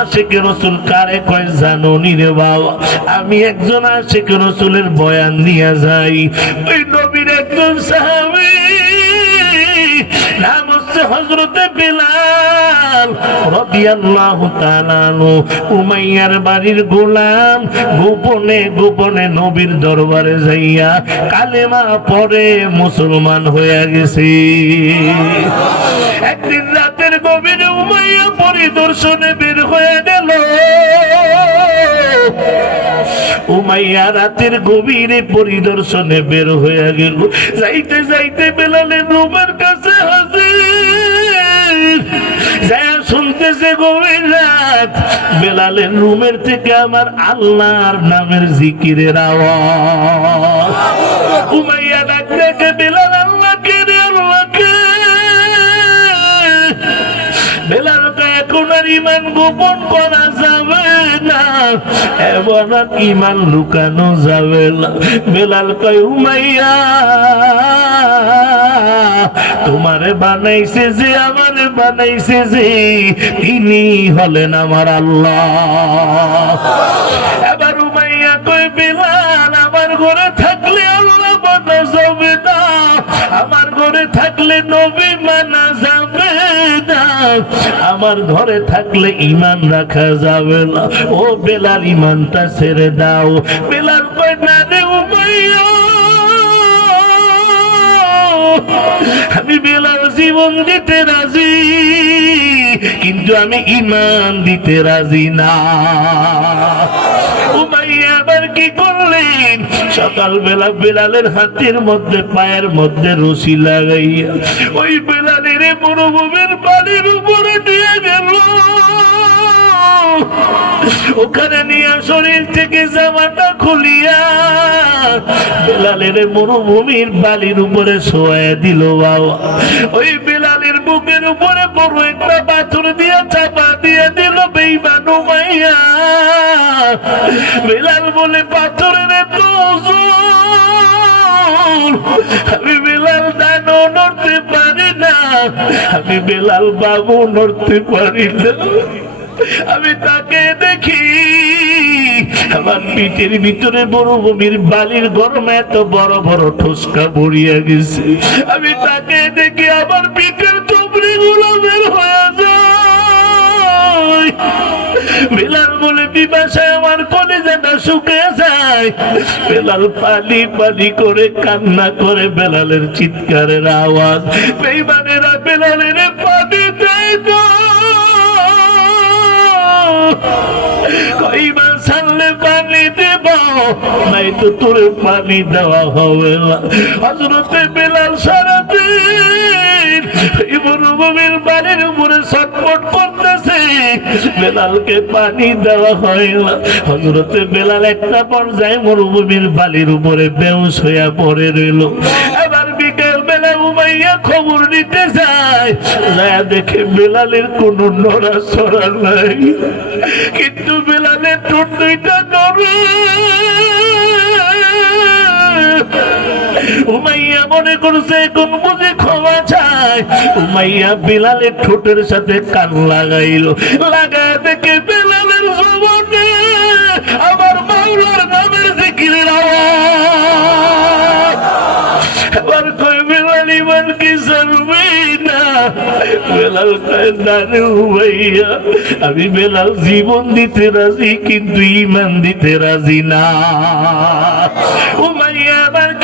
আশেকে কারে কয় রে আমি একজন আশেক রসুলের বয়ান নিয়ে যাই। ওই নবীর একজন সাহাবী, নাম হচ্ছে হজরতে বিলাল। উমাইয়ার বাড়ির গোলাম, গোপনে গোপনে নবীর দরবারে যাইয়া কালেমা মুসলমান হয়ে গেছে। একদিন রাতের গভীরে উমাইয়া পরিদর্শনে বের হয়ে গেল। উমাইয়া রাতের গভীরে পরিদর্শনে বের হয়ে গেল। যাইতে যাইতে বেলালের রুমের কাছে যায় শুনতেছে গভীর বেলালের রুমের থেকে আমার আল্লাহর নামের জিকিরের আওয়াজ। উমাইয়া তো এখন আর ইমান গোপন করা এমন ইমান লুকানো যাবে বেলাল কয়, উমাইয়া, তোমারে বানাইছে যে, আমারে বানাইছে যে, তিনি হলেন আমার আল্লাহ। এবার উমাইয়া কই বেলাল, আমার ঘরে থাকলে আল্লাহ মানা যাবে না আমার ঘরে থাকলে নবী আমার ঘরে থাকলে ইমান রাখা যাবে না। ও বেলার ইমানটা ছেড়ে দাও। বেলার আমি বেলার জীবন দিতে রাজি, কিন্তু আমি ইমান দিতে রাজি না। হাতের মধ্যে, পায়ের মধ্যে লাগাইয়া ওই বেলালের বাড়ির উপরে দিয়ে গেল। ওখানে নিয়ে শরীর থেকে জামাটা খুলিয়া বেলালের মরুভূমির বালির উপরে শোয়া দিল বাবা। ওই বেলালের বুকের উপরে বড় একটা বেলাল বলে পাথরের আমি বেলাল দানো নড়তে পারি না। আমি বেলাল বাবু নড়তে পারি না। আমি তাকে দেখি, আমার পিঠের ভিতরে মরুভূমির বালির গরমে এত বড় বড় ঠোসকা বড়িয়া গেছে। আমি তাকে দেখি, আমার বেলাল বলে বিবাসায় আমার কলেজাটা শুকিয়ে যায়। বেলাল পালি পালি করে কান্না করে বেলালের চিৎকারের আওয়াজ। বেইমানেরা বেলালের পানি দেয় না কইবার ছাড়লে পানি দেব নাই তো তোর পানি দেওয়া হবে হজরতে বেলাল সারাদিন বাড়ির উপরে বেলালকে পানি দেওয়া হয় না। হজরতে বেলাল একটা পর্যায়ে মরুভূমির বালির উপরে বেউস হইয়া পড়ে রইল। এবার বিকেল বেলা উমাইয়া খবর নিতে যায় না দেখে বেলালের কোন নড়া সরা নাই। কিন্তু বেলালের ঠোঁট দুইটা নড়ে উমাইয়া মনে করছে কোন বুঝে ক্ষমা চায়। উমাইয়া বেলালের ঠোঁটের সাথে কান লাগাইল। লাগা দেখে বেলালের জবানে আমার মাওলার নামের জিকিরের আওয়াজ। এবার কই বেলাল, ইমান কি জানবি না? বেলাল কয়, না রে উমাইয়া, আমি বেলাল জীবন দিতে রাজি, কিন্তু ইমান দিতে রাজি না। উমাইয়া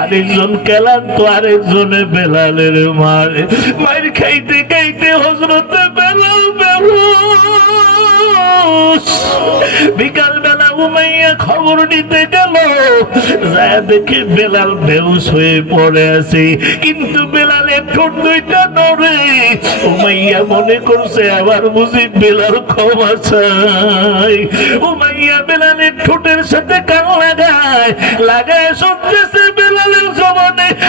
আরেকজন ক্লান্ত, আরেকজনে বেলালের মারে। মার খাইতে খাইতে হজরতে বেলাল বেহুশ। বিকাল বেলা উমাইয়া খবর নিতে গেল, যা দেখে বেলাল বেউস হয়ে পড়ে আছে। কিন্তু বেলালের ঠোঁট দুইটা নড়ে উমাইয়া মনে করছে আবার বুঝি বেলাল ক্ষমা চাই উমাইয়া বেলালের ঠোঁটের সাথে কান লাগায় লাগায় শুনতেছে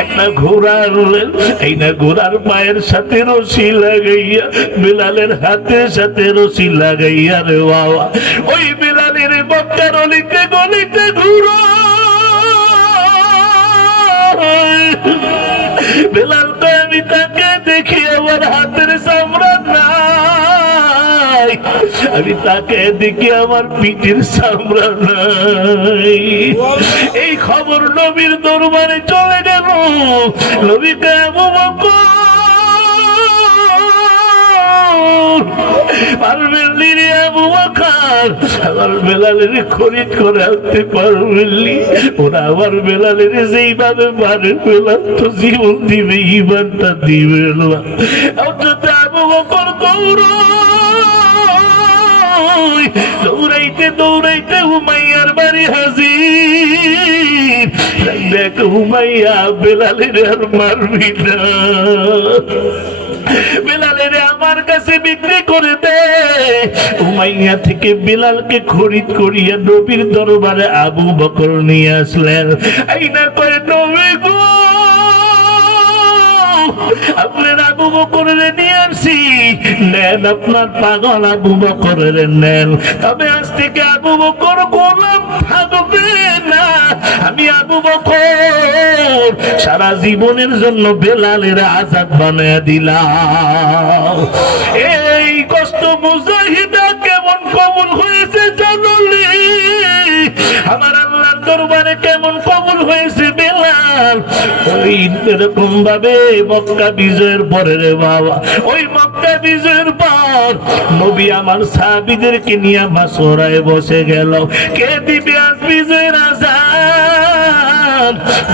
একটা ঘোড়া আনলেন এই না ঘোড়ার পায়ের সাথে রশি লাগাইয়া, বেলালের হাতের সাথে রশি লাগাইয়া রে বাবা। ওই বেলালের অলিতে গলিতে ঘুরো বেলাল তো আমি তাকে দেখি, আমার হাতের চামড়া নাই। আমি তাকে দেখি, আমার পিঠের চামড়া নাই। এই খবর নবীর দরবারে চলে গেল। নবীকে আবু বকর পারবেন নি আবু বকর। আমার বেলালের খরিদ করে আনতে পারবেন নি? ওরা আমার বেলালের যেইভাবে পারে বেলাল তো জীবন দিবে ইমানটা দিবে না। অথচ আবু বকর দৌড়ায় দৌড়াইতে দৌড়াইতে হুমাইয়ার বাড়ি হাজির। দেখ হুমাইয়া বেলালের আর মারবি না। বেলালের আমার কাছে বিক্রি করে দে। উমাইয়া থেকে বেলালকে খরিদ করিয়া নবীর দরবারে আবু বকর নিয়ে আসলেন। এই না করে নবী গো আপনার আবু বকরের নেন আপনার পাগল আবু বকরের নেন। তবে আজ থেকে আবু বকর গোলাম থাকবে না। আমি আবু বকর সারা জীবনের জন্য বেলালের আজাদ বানিয়ে দিলাম। এই কষ্ট মুজাহিদা কেমন কবুল হয়েছে জানলি আমার আল্লাহর দরবারে কেমন কবুল হয়েছে বেলাল? এরকম ভাবে মক্কা বিজয়ের পরে রে বাবা। ওই মক্কা বিজয়ের পর নবী আমার নিয়ে বসে গেল। কে দিবে আজ বিজয়ের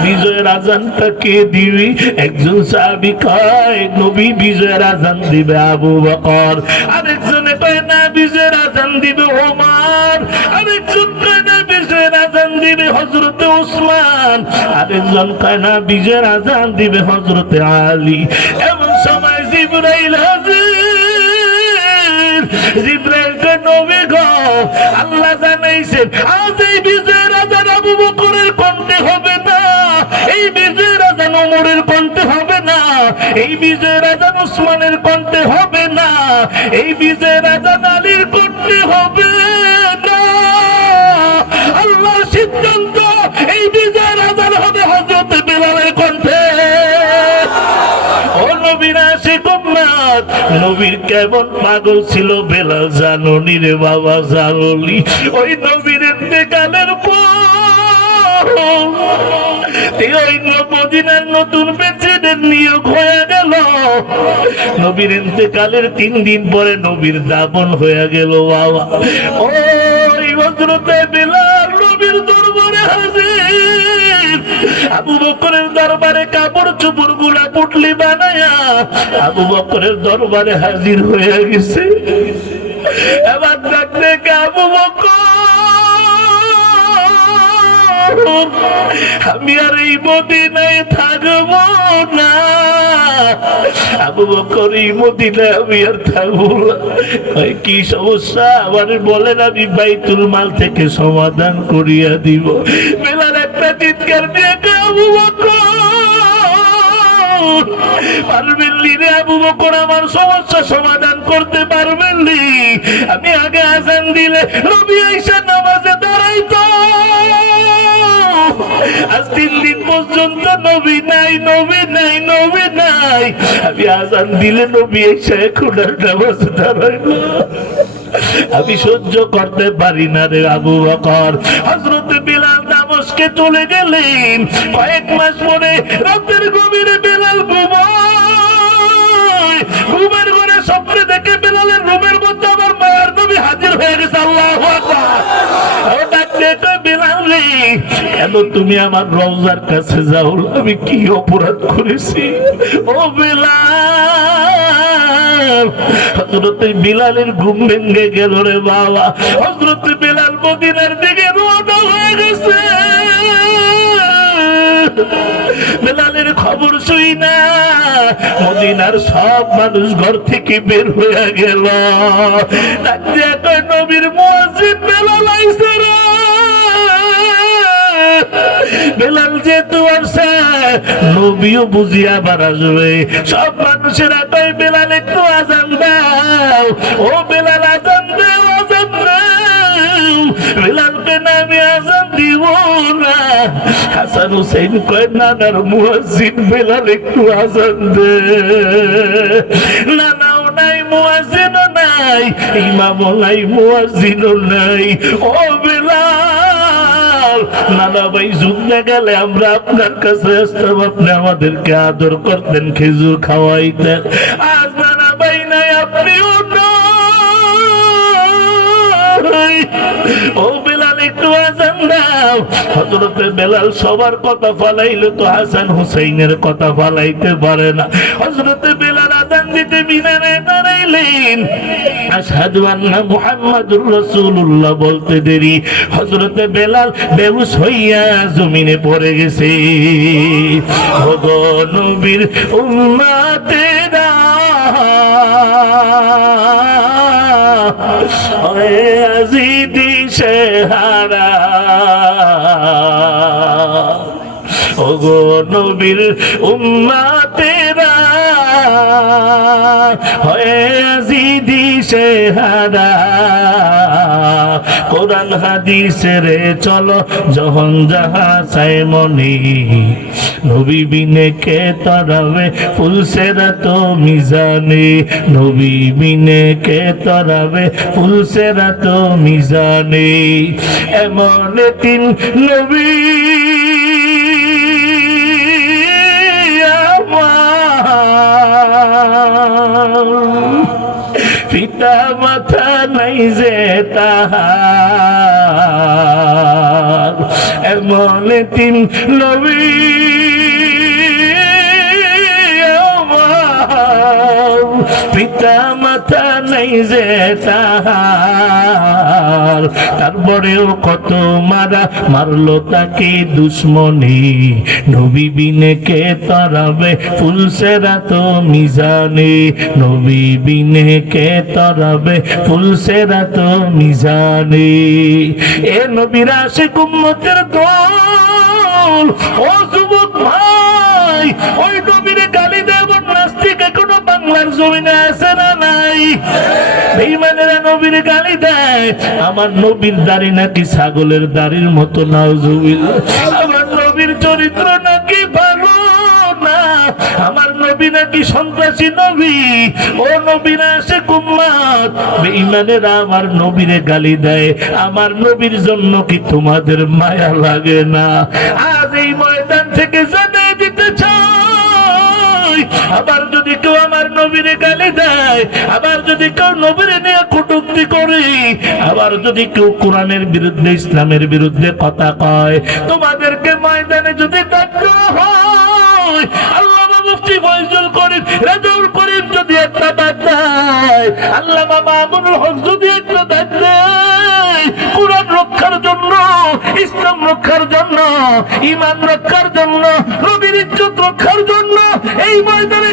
বিজয়ের আজানটা কে দিবি? একজন সাহাবী কয়, নবী বিজয়ের আজান দিবে আবু বকর। আরেকজনে কয়, না, বিজয়ের আজান দিবে ওমর। আরেকজন কয় দিবে হজরতে উসমান আরেকজন কয়, না, বিজয়ের আজান দিবে হজরতে আলী। এমন সময় জিবরাইল হাজির। জিব্রাইল কে নবী গো, আল্লাহ জানাইছেন, আজ এই বিজয়ের আজান আবু বকরের কণ্ঠে হবে না। এই বিজয়ের আজান ওমরের কণ্ঠে হবে না। এই বিজয়ের আজান উসমানের কণ্ঠে হবে না। এই বিজয়ের নবীর কেমন পাগল ছিল বেলা জাননি রে বাবা জানলি ওই নবীর মদিনার নতুন প্রেসিডেন্ট নিয়োগ হয়ে গেল। নবীর ইন্তেকালের তিন দিন পরে নবীর দাপন হয়ে গেল বাবা। ওই হজরতে বেলাল আবু বকরের দরবারে কাপড় চুপড়গুলা পুটলি বানায়া আবু বকরের দরবারে হাজির হয়ে গেছে। এবার ডাকতে আবু বকর? আমি আর এই মদিনায় থাকব না। আবু বকর, এই মদিনায় আমি আর থাকব না। কি সমস্যা? আমার বলেন, আমি বাইতুল মাল থেকে সমাধান করিয়া দিব। বেলার একটা চিৎকার দিয়ে আবু বকর। আমার সমস্যা সমাধান করতে পারবেন নি? আমি আগে আজান দিলে নবী আইসা নামাজে দাঁড়াইতো। আজ তিন দিন পর্যন্ত নবী নাই নবী নাই নবী নাই। আমি আজান দিলে নবী আইসা এখন নামাজে দাঁড়াইলো আমি সহ্য করতে পারি না রে আবু বকর। হজরত বিলাল দামস্কে চলে গেলেন। কয়েক মাস পরে রাতের গভীরে বেলাল ঘুমায়। ঘুমের ঘরে স্বপ্নে দেখে বেলালের রুমের মধ্যে আমার মায়ের নবী হাজির হয়ে গেছে কেন তুমি আমার রওজার কাছে যাও আমি কি অপরাধ করেছি? ও বিলাল! হজরত বিলালের ঘুম ভেঙে গেল রে বাবা। হজরত বিলাল মদিনার দিকে রওনা হয়ে গেছে। বেলালের খবর শুই না। মদিনার সব মানুষ ঘর থেকে বের হয়ে গেল। নবীর মুয়াজ্জিন বেলাল আইছে রে। বেলাল যেহেতু আসছে নবীও বুঝি আবার আসবে। সব মানুষেরা কয়, বেলাল, একটু আজান দাও। ও বেলাল, আজান দাও আজান দাও। বেলালকে না আমি আজান দিব না। হাসান হুসেন কয়, নানার মুয়াজ্জিন, বেলাল, একটু আজান দে। নানাও নাই, মুয়াজ্জিনও নাই, ইমামও নাই, মুয়াজ্জিনও নাই। ও বেলাল নানা ভাই যুদ্ধে গেলে আমরা আপনার কাছে আসতাম। আপনি আমাদেরকে আদর করতেন, খেজুর খাওয়াইতেন। আজ নানা ভাই, নাই, আপনিও ও দাও হজরতে বেলাল সবার কথা ফালাইলে তো হাসান হুসাইনের কথা ফালাইতে পারে না। হজরতে বেলাল আজান দিতে মিনারে দাঁড়াইলেন। আশহাদু আন্না মুহাম্মাদুর রাসূলুল্লাহ বলতে দেরি। হযরতে বেলাল বেহুশ হইয়া জমিনে পড়ে গেছে। ওগো নবীর উম্মতেরা। ওরে আজিদি শেহারা। ওগো নবীর উম্মাতেরা হয়ে শেহারা কোরআন হাদিসের চলো যখন যাহা চাই মনি। নবী বিনে কে তরাবে ফুলসেরা তো মিজানে। নবী বিনে কে তরাবে ফুলসেরা তো মিজানে। এমন তিন নবী পিতা মাথা নাই যে তাহার এমন তিন নবী পিতা মাথা নাই যে তাহার। তারপরেও কত মারা মারলো তাকে দুশ্মনী। নবী বিনে কে তরাবে ফুলসেরা তো মিজানে। নবী বিনে কে তরাবে ফুলসেরা তো মিজানে। এ নবীরা সে কুম্মতের দল, ও যুবক ভাই নবীর গালি দেয়। আমার নবীর দাড়ি নাকি ছাগলের দাড়ির মতো, নাউজুবিল্লাহ। আমার নবীর চরিত্র নাকি ভালো না? আমার নবী নাকি সন্ত্রাসী নবী? ও নবীরা সে কুম্মাত বেঈমানেরা আমার নবীরে গালি দেয়। আমার নবীর জন্য কি তোমাদের মায়া লাগে না? আজ এই ময়দান থেকে জানিয়ে দিতে চাই। আবার নবীরে গালি দেয়। আবার যদি কেউ নবীরে নিয়ে কটুক্তি করে, আবার যদি কেউ কোরআনের বিরুদ্ধে, ইসলামের বিরুদ্ধে কথা কয়, তোমাদেরকে ময়দানে যদি আল্লাহ মুফতি ফয়জুল করিম, রাজুল করিম যদি একটা দেয় মামুনুল হক যদি একটা দেয়, কোরআন রক্ষার জন্য, ইসলাম রক্ষার জন্য ইমান রক্ষার জন্য, নবীর ইজ্জত রক্ষার জন্য, এই ময়দানে